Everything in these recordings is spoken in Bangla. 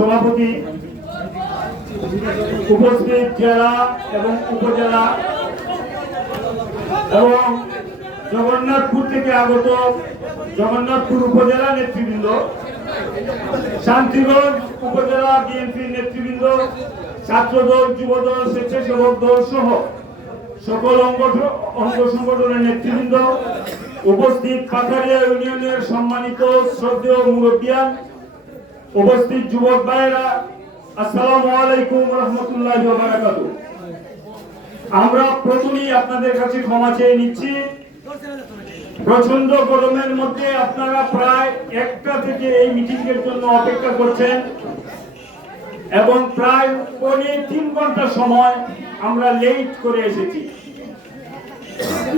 সভাপতি উপস্থিত জেলা এবং উপজেলা এবং জগন্নাথপুর থেকে আগত জগন্নাথপুর উপজেলা নেতৃবৃন্দ, শান্তিগঞ্জ উপজেলা বিএনপির নেতৃবৃন্দ, ছাত্রদল, যুবদল, স্বেচ্ছাসেবক দল সহ সকল অঙ্গ সংগঠনের নেতৃবৃন্দ, উপস্থিত পাথারিয়া ইউনিয়নের সম্মানিত শ্রদ্ধেয় মুরব্বিয়ান উপস্থিত যুবক ভাইয়েরা, আসসালামু আলাইকুম রহমতুল্লাহ আমরা প্রথমেই আপনাদের কাছে ক্ষমা চেয়ে নিচ্ছি। প্রচণ্ড গরমের মধ্যে আপনারা প্রায় একটা থেকে এই মিটিং এর জন্য অপেক্ষা করছেন এবং প্রায় পৌনে তিন ঘণ্টা সময় আমরা লেট করে এসেছি।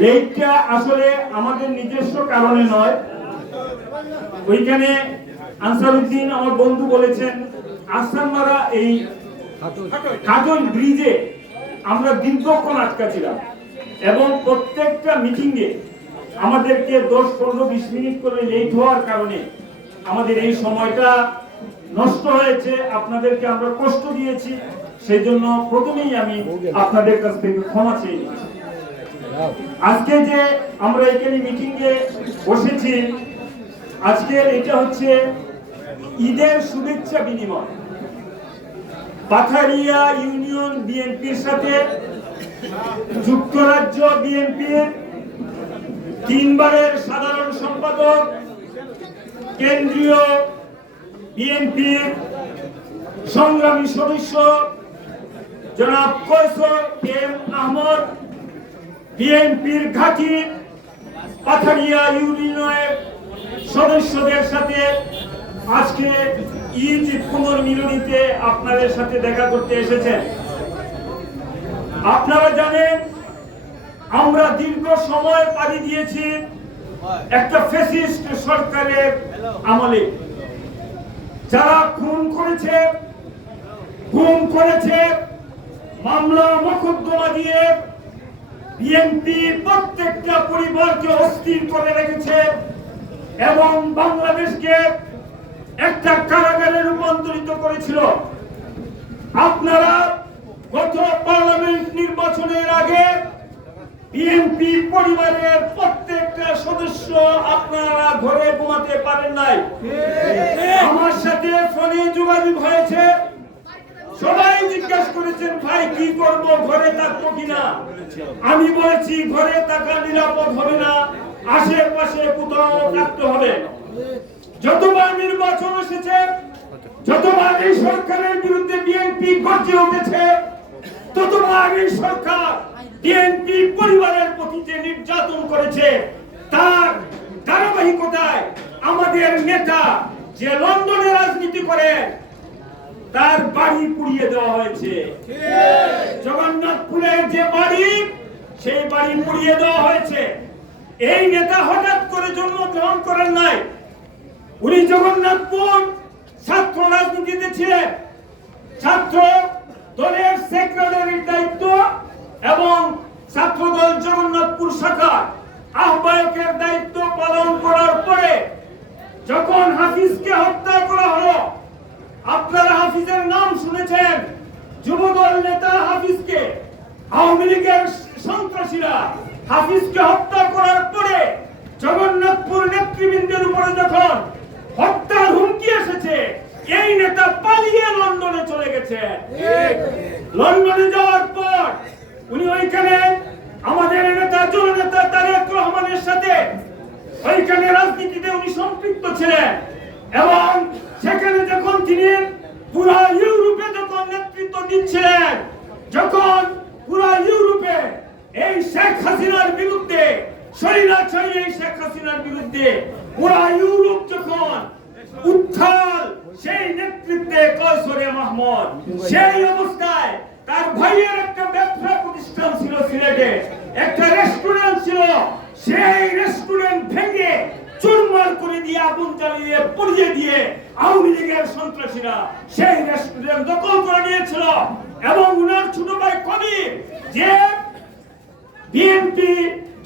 লেটটা আসলে আমাদের নিজস্ব কারণে নয়। ওইখানে আনসারুদ্দিন আমার বন্ধু বলেছেন আসানমারা এই কাজল ব্রিজে আমরা দীর্ঘক্ষণ আটকা ছিলাম এবং প্রত্যেকটা মিটিংয়ে আমাদেরকে দশ, পনেরো, বিশ মিনিট করে লেট হওয়ার কারণে আমাদের এই সময়টা নষ্ট হয়েছে। আপনাদেরকে আমরা কষ্ট দিয়েছি। সেই জন্য প্রথমেই আমি আপনাদের কাছ থেকে ক্ষমা চেয়ে নিচ্ছি। আজকে যে আমরা এখানে মিটিংয়ে বসেছি, আজকের এটা হচ্ছে ঈদের শুভেচ্ছা বিনিময়। পাথারিয়া ইউনিয়ন বিএনপির সাথে যুক্তরাজ্য বিএনপির তিনবারের সাধারণ সম্পাদক, কেন্দ্রীয় বিএনপির সংগ্রামী সদস্য জনাব কৈশোর এম আহমদ, বিএনপির ঘাঁটি পাথারিয়া ইউনিয়নের সদস্যদের সাথে আজকে ঈদ পুনর্মিলনীতে আপনাদের সাথে দেখা করতে এসেছেন। আপনারা জানেন, আমরা দীর্ঘ সময় পাড়ি দিয়েছি একটা ফেসিস্ট সরকারের আমলে। যারা খুন করেছে খুন করেছে, মামলা মোকদ্দমা দিয়ে বিএনপি প্রত্যেকটা পরিবারকে অস্থির করে রেখেছে এবং বাংলাদেশকে একটা কারাগারে রূপান্তরিত করেছিল। আপনারা গত পার্লামেন্ট নির্বাচনের আগে বিএনপি পরিবারের প্রত্যেকটা সদস্য আপনারা ঘরে ঘুমাতে পারেন নাই। আমার সাথে ফোনে যোগাযোগ হয়েছে। সবাই জিজ্ঞাসা করেছেন, ভাই, কি করব? ঘরে থাকব কিনা? আমি বলেছি, ঘরে থাকা নিরাপদ হবে না। আশেপাশে কোথাও থাকতে হবে। যতবার এই সরকারের বিরুদ্ধে বিএনপি গর্জে উঠেছে, ততবার এই সরকার বিএনপি পরিবারের প্রতি যে নির্যাতন করেছে, তার ধারাবাহিকতায় আমাদের নেতা যে লন্ডনে রাজনীতি করে, তার বাড়ি পুড়িয়ে দেওয়া হয়েছে। জগন্নাথপুরের যে বাড়ি, সেই বাড়ি পুড়িয়ে দেওয়া হয়েছে। এই নেতা হঠাৎ করে জন্মগ্রহণ করেন নাই। উনি জগন্নাথপুর ছিলেন ছাত্র দলের সেক্রেটারির দায়িত্ব এবং ছাত্রদল জগন্নাথপুর শাখা আহ্বায়কের দায়িত্ব পালন করার পরে যখন হাফিজকে হত্যা করা হলো, আপনারা হাফিজের নাম শুনেছেন, যুবদল নেতা হাফিজকে, আওয়ামী লীগের সন্ত্রাসীরা হাফিজকে হত্যা করার পরে জগন্নাথপুর নেতৃবৃন্দের উপরে যখন হত্যার হুমকি এসেছে এই নেতা পালিয়ে লন্ডনে চলে গেছে। লন্ডনে যাওয়ার পর উনি ওইখানে আমাদের নেতা জননেতা তারেক রহমানের সাথে ওইখানে রাজনীতিতে উনি সম্পৃক্ত ছিলেন এবং সেখানে যখন তিনি পুরা ইউরোপে যখন নেতৃত্ব দিচ্ছিলেন, যখন পুরা ইউরোপে এই শেখ হাসিনার বিরুদ্ধে স্বৈরাচারী এই শেখ হাসিনার বিরুদ্ধে পুরা ইউরোপ যখন উত্থাল সেই নেতৃত্বে কৈশোরে মাহমুদ, সেই অবস্থায় তার ভাইয়ের একটা ব্যবসা প্রতিষ্ঠান ছিল সিলেটে। একটা রেস্টুরেন্ট ছিল, সেই রেস্টুরেন্ট ভেঙে চুরমার করে দিয়ে আগুন জ্বালিয়ে, পুড়িয়ে দিয়ে আওয়ামী লীগের সন্ত্রাসীরা সেই রেস্টুরেন্ট দখল করে নিয়েছিল। এবং উনার ছোট ভাই কবির, যে বিএনপি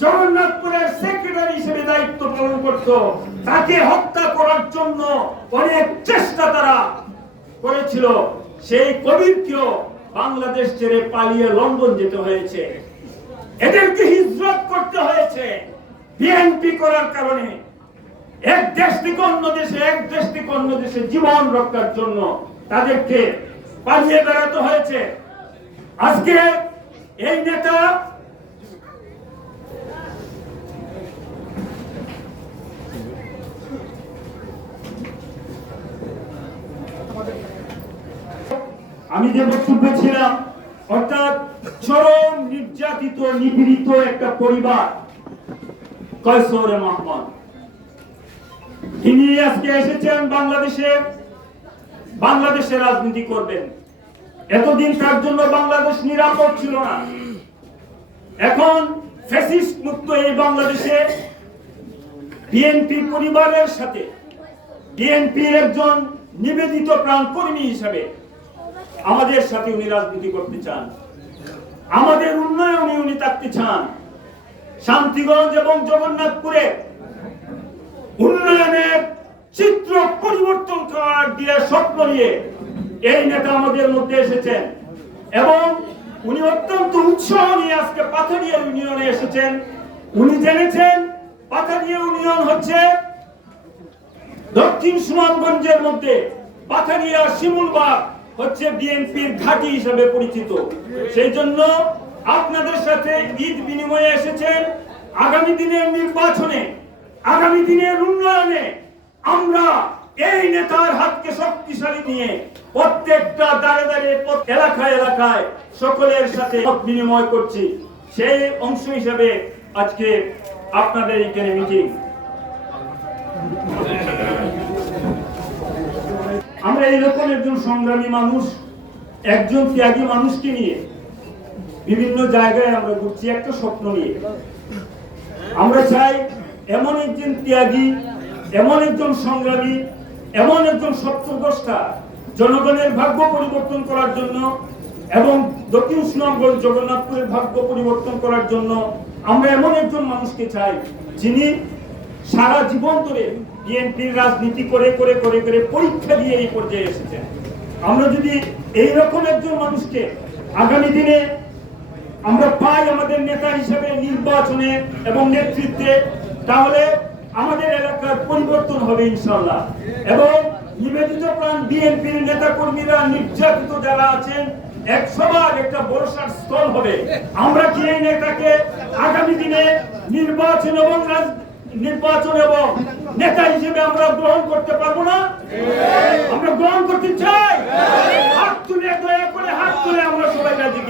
জগন্নাথপুরের সেক্রেটারি হিসেবে দায়িত্ব পালন করত তাকে হত্যা করার জন্য অনেক চেষ্টা তারা করেছিল। সেই কবিরকেও বাংলাদেশ ছেড়ে পালিয়ে লন্ডন যেতে হয়েছে। এদেরকে হিজরত করতে হয়েছে বিএনপি করার কারণে। এক দেশ থেকে অন্য দেশে, এক দেশ থেকে অন্য দেশে জীবন রক্ষার জন্য তাদেরকে পালিয়ে বেড়াতে হয়েছে। আজকে এই নেতা আমি যে বক্তব্যে ছিলাম অর্থাৎ চরম নির্যাতিত, নিপীড়িত একটা পরিবার কয়সরে মোহাম্মদ তিনি আজকে এসেছেন বাংলাদেশে বাংলাদেশে রাজনীতি করবেন। এতদিন তার জন্য বাংলাদেশ নিরাপদ ছিল না। এখন ফ্যাসিস্ট মুক্ত এই বাংলাদেশে বিএনপি পরিবারের সাথে, বিএনপির একজন নিবেদিত প্রাণ কর্মী হিসাবে আমাদের সাথে উনি রাজনীতি করতে চান। আমাদের উন্নয়নে উনি থাকতে চান। শান্তিগঞ্জ এবং জগন্নাথপুরে উন্নয়নের চিত্র পরিবর্তন করার দিয়ে স্বপ্ন নিয়ে এই নেতা আমাদের মধ্যে এসেছেন এবং উনি অত্যন্ত উৎসাহ নিয়ে আজকে পাথারিয়া ইউনিয়নে এসেছেন। উনি জেনেছেন পাথারিয়া ইউনিয়ন হচ্ছে দক্ষিণ সুনামগঞ্জের মধ্যে পাথারিয়া শিমুলবাগ হচ্ছে বিএনপির ঘাঁটি হিসেবে পরিচিত। সেই জন্য আপনাদের সাথে ঈদ বিনিময়ে এসেছেন আগামী দিনের নির্বাচনে, আগামী দিনের উন্নয়নে আমরা এই নেতার হাতকে শক্তিশালী নিয়ে প্রত্যেকটা দাঁড়ে দাঁড়িয়ে এলাকায় এলাকায় সকলের সাথে মত বিনিময় করছি। সেই অংশ হিসেবে আজকে আপনাদের এখানে মিটিং আমরা এরকম একজন সংগ্রামী মানুষ, একজন ত্যাগী মানুষকে নিয়ে বিভিন্ন জায়গায় আমরা ঘুরছি, একটা স্বপ্ন নিয়ে। আমরা চাই এমন একজন ত্যাগী, এমন একজন সংগ্রামী, এমন একজন সত্যগ্রস্তা জনগণের ভাগ্য পরিবর্তন করার জন্য এবং দক্ষিণ সুনামগঞ্জ জগন্নাথপুরের ভাগ্য পরিবর্তন করার জন্য আমরা এমন একজন মানুষকে চাই যিনি সারা জীবন ধরে বিএনপির রাজনীতি করে করে করে করে পরীক্ষা দিয়ে এই পর্যায়ে এসেছেন আমরা যদি এই রকম একজন মানুষকে আগামী দিনে আমরা পাই আমাদের নেতা হিসেবে নির্বাচনে এবং নেতৃত্বে, তাহলে আমাদের এলাকার পরিবর্তন হবে ইনশাল্লাহ এবং নিবেদিত প্রাণ বিএনপির নেতা কর্মীরা নির্যাতিত যারা আছেন, এক সবার একটা ভরসার স্থল হবে। আমরা কি এই নেতাকে আগামী দিনে নির্বাচন এবং রাজ- নির্বাচন এবং নেতা হিসেবে আমরা গ্রহণ করতে পারব না? আমরা গ্রহণ করতে চাই। হাত তুলে, দয়া করে হাত তুলে আমরা সবাই রাজি